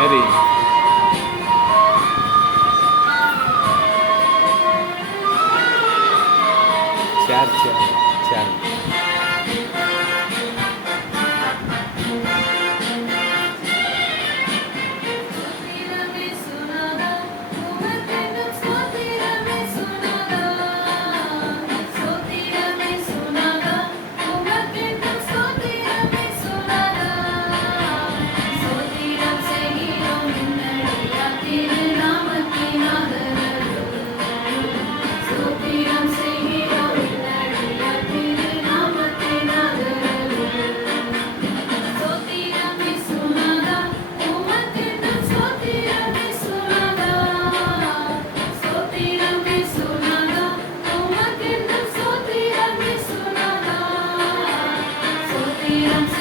મેરી ચાર ચાર ચાર. freedom.